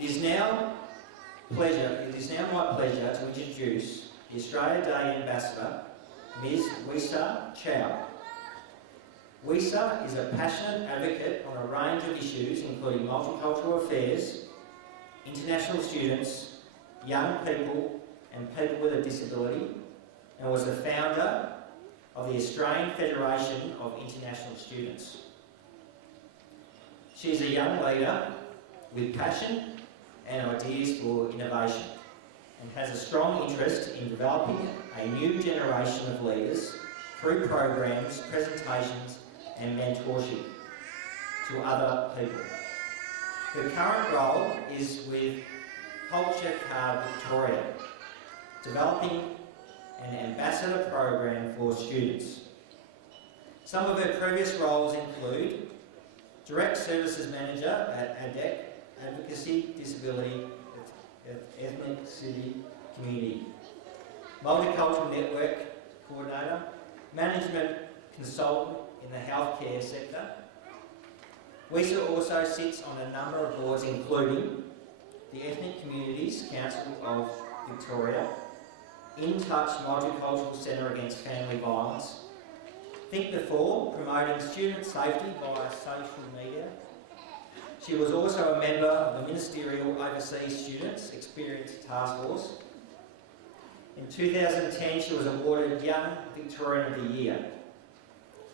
It is now my pleasure to introduce the Australia Day Ambassador, Ms. Wesa Chau. Wesa is a passionate advocate on a range of issues including multicultural affairs, international students, young people and people with a disability, and was the founder of the Australian Federation of International Students. She is a young leader with passion and ideas for innovation and has a strong interest in developing a new generation of leaders through programs, presentations and mentorship to other people. Her current role is with Culture Card Victoria, developing an ambassador program for students. Some of her previous roles include Direct Services Manager at ADEC, Advocacy, Disability, Ethnicity, Community, Multicultural Network Coordinator, Management Consultant in the healthcare sector. Wesa also sits on a number of boards including the Ethnic Communities Council of Victoria, In Touch Multicultural Centre Against Family Violence, Think Before, promoting student safety via social media. She was also a member of the Ministerial Overseas Students Experience Task Force. In 2010, she was awarded Young Victorian of the Year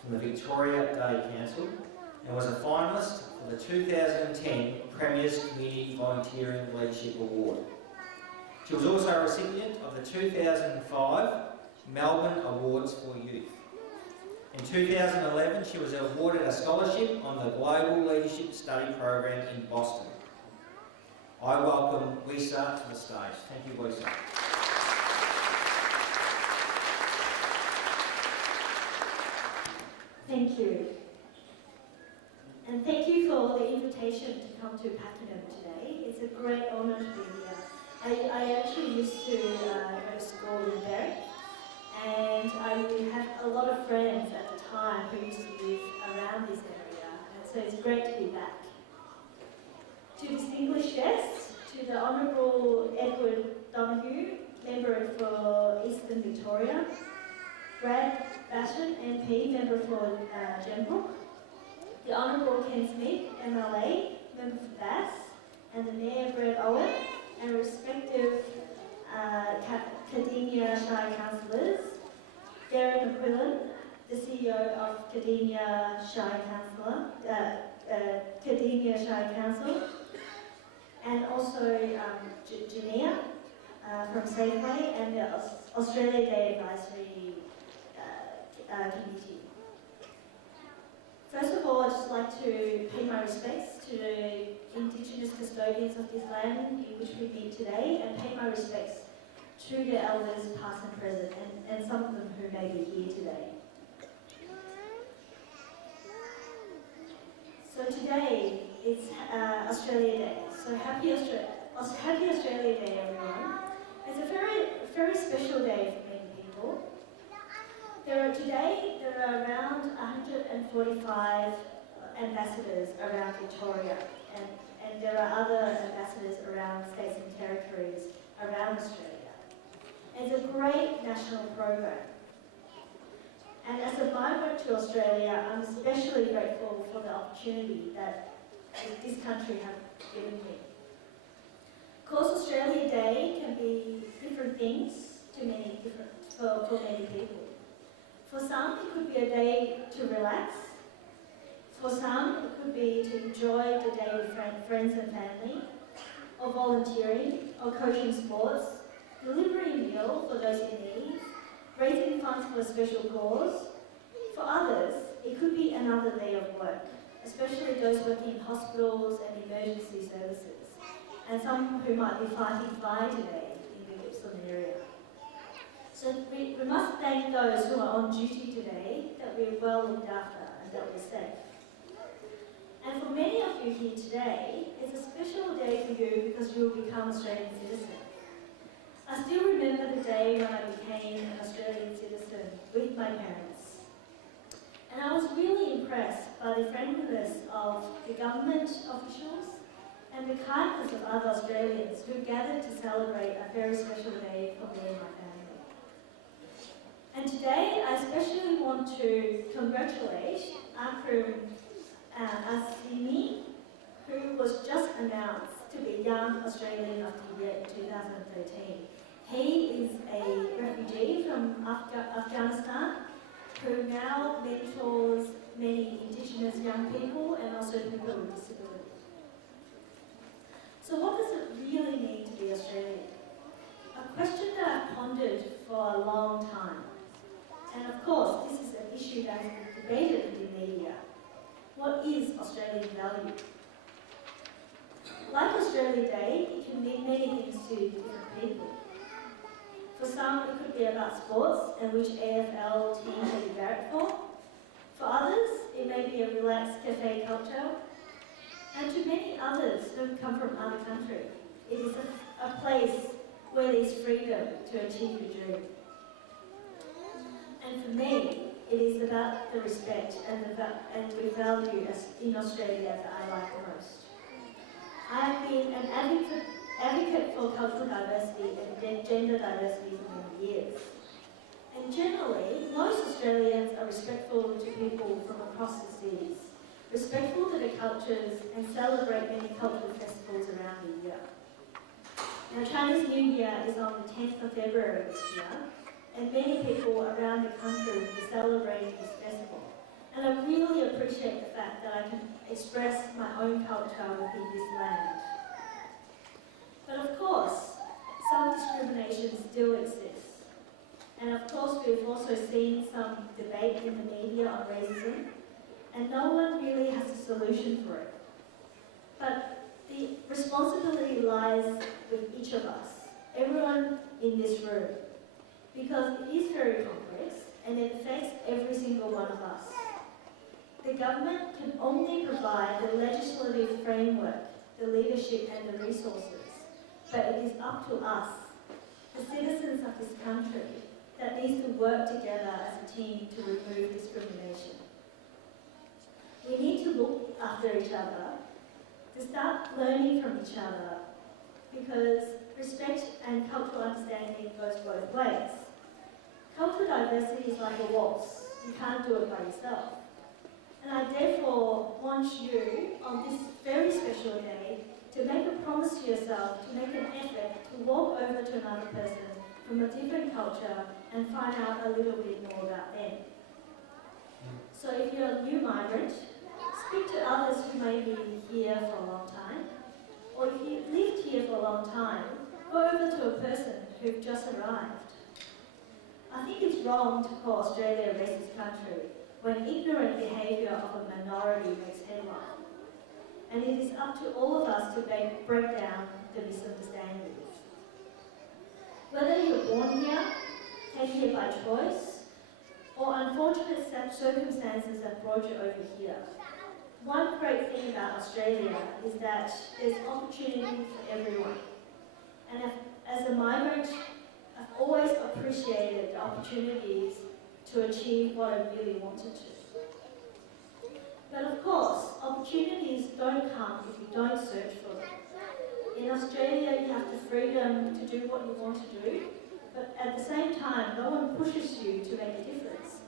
from the Victoria Day Council and was a finalist for the 2010 Premier's Community Volunteering Leadership Award. She was also a recipient of the 2005 Melbourne Awards for Youth. In 2011, she was awarded a scholarship on the Global Leadership Study Program in Boston. I welcome Wesa to the stage. Thank you, Wesa. Thank you. And thank you for the invitation to come to Pakenham today. It's a great honour to be here. I actually used to go to school in Berwick, and I had a lot of friends at the time who used to live around this area, and so it's great to be back. To distinguished guests, to the Honourable Edward Donoghue, Member for Eastern Victoria, Brad Batten, MP, Member for Gembrook, the Honourable Ken Smith, MLA, Member for Bass, and the Mayor Brett Owen, and respective Cardinia Shire Councillors, Darren McQuillan, the CEO of Cardinia Shire Council, and also Jania from Safeway and the Australia Day Advisory Committee. First of all, I'd just like to pay my respects to the Indigenous custodians of this land in which we meet today, and pay my respects to the elders past and present, and some of them who may be here today. So today, it's Australia Day. So happy Australia Day, everyone. It's a very special day for many people. Today, there are around 145 ambassadors around Victoria, and there are other ambassadors around states and territories around Australia. It's a great national program. And as a migrant to Australia, I'm especially grateful for the opportunity that this country has given me. Of course, Australia Day can be different things for many people. For some, it could be a day to relax. For some, it could be to enjoy the day with friends and family, or volunteering, or coaching sports, delivering a meal for those in need, raising funds for a special cause. For others, it could be another day of work, especially those working in hospitals and emergency services, and some who might be fighting fire today in the Gippsland area. So we must thank those who are on duty today, that we're well looked after and that we're safe. And for many of you here today, it's a special day for you because you will become Australian citizens. I still remember the day when I became an Australian citizen with my parents. And I was really impressed by the friendliness of the government officials, and the kindness of other Australians who gathered to celebrate a very special day for me and my family. And today I especially want to congratulate Akram Asimi, who was just announced to be Young Australian of the Year in 2013. He is a refugee from Afghanistan who now mentors many Indigenous young people and also people with disability. So what does it really mean to be Australian? A question that I've pondered for a long time. And of course, this is an issue that has been debated in the media. What is Australian value? Like Australia Day, it can mean many things to different people. For some, it could be about sports and which AFL team they barrack for. For others, it may be a relaxed cafe culture. And to many others who come from other countries, it is a place where there is freedom to achieve your dream. And for me, it is about the respect and the value in Australia that I like the most. I have been an advocate for cultural diversity and gender diversity for many years. And generally, most Australians are respectful to people from across the seas, respectful to their cultures, and celebrate many cultural festivals around the year. Now, Chinese New Year is on the 10th of February this year, and many people around the country will be celebrating this festival. And I really appreciate the fact that I can express my own culture within this land. But of course, some discrimination still exists. And of course, we've also seen some debate in the media on racism, and no one really has a solution for it. But the responsibility lies with each of us, everyone in this room, because it is very complex and it affects every single one of us. The government can only provide the legislative framework, the leadership and the resources, but it is up to us, the citizens of this country, that needs to work together as a team to remove discrimination. We need to look after each other, to start learning from each other, because respect and cultural understanding goes both ways. Cultural diversity is like a waltz. You can't do it by yourself. And I therefore want you, on this very special day, to make a promise to yourself, to make an effort to walk over to another person from a different culture and find out a little bit more about them. So if you're a new migrant, speak to others who may be here for a long time. Or if you've lived here for a long time, go over to a person who've just arrived. I think it's wrong to call Australia a racist country when ignorant behaviour of a minority makes headline. And it is up to all of us to break down the misunderstandings. Whether you're born here, taken here by choice, or unfortunate circumstances that brought you over here, one great thing about Australia is that there's opportunity for everyone. And as a migrant, I've always appreciated the opportunities to achieve what I really wanted to. But of course, opportunities don't come if you don't search for them. In Australia, you have the freedom to do what you want to do, but at the same time, no one pushes you to make a difference.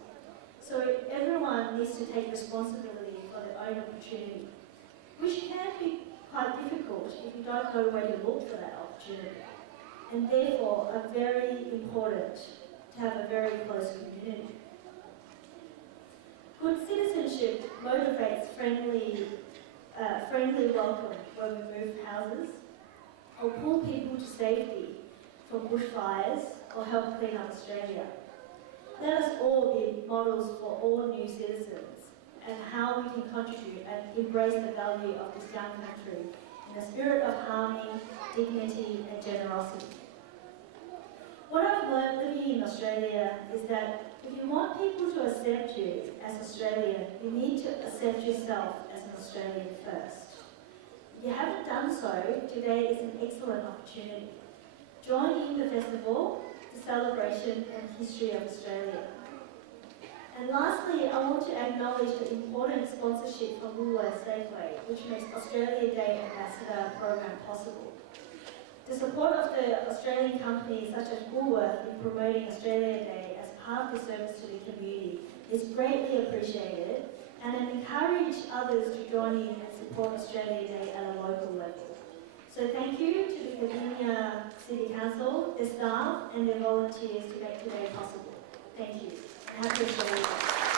So everyone needs to take responsibility for their own opportunity, which can be quite difficult if you don't know where to look for that opportunity, and therefore are very important to have a very close community. Good citizenship motivates friendly welcome when we move houses, or pull people to safety from bushfires, or help clean up Australia. Let us all be models for all new citizens and how we can contribute and embrace the value of this young country in a spirit of harmony, dignity and generosity. What I've learned living in Australia is that if you want people to accept you as Australian, you need to accept yourself as an Australian first. If you haven't done so, today is an excellent opportunity. Join in the festival, the celebration and history of Australia. And lastly, I want to acknowledge the important sponsorship from Woolworths Safeway, which makes Australia Day Ambassador program possible. The support of the Australian companies such as Woolworths in promoting Australia Day as part of the service to the community is greatly appreciated, and I encourage others to join in and support Australia Day at a local level. So thank you to the Cardinia City Council, the staff and the volunteers to make today possible. Thank you. Happy Australia Day.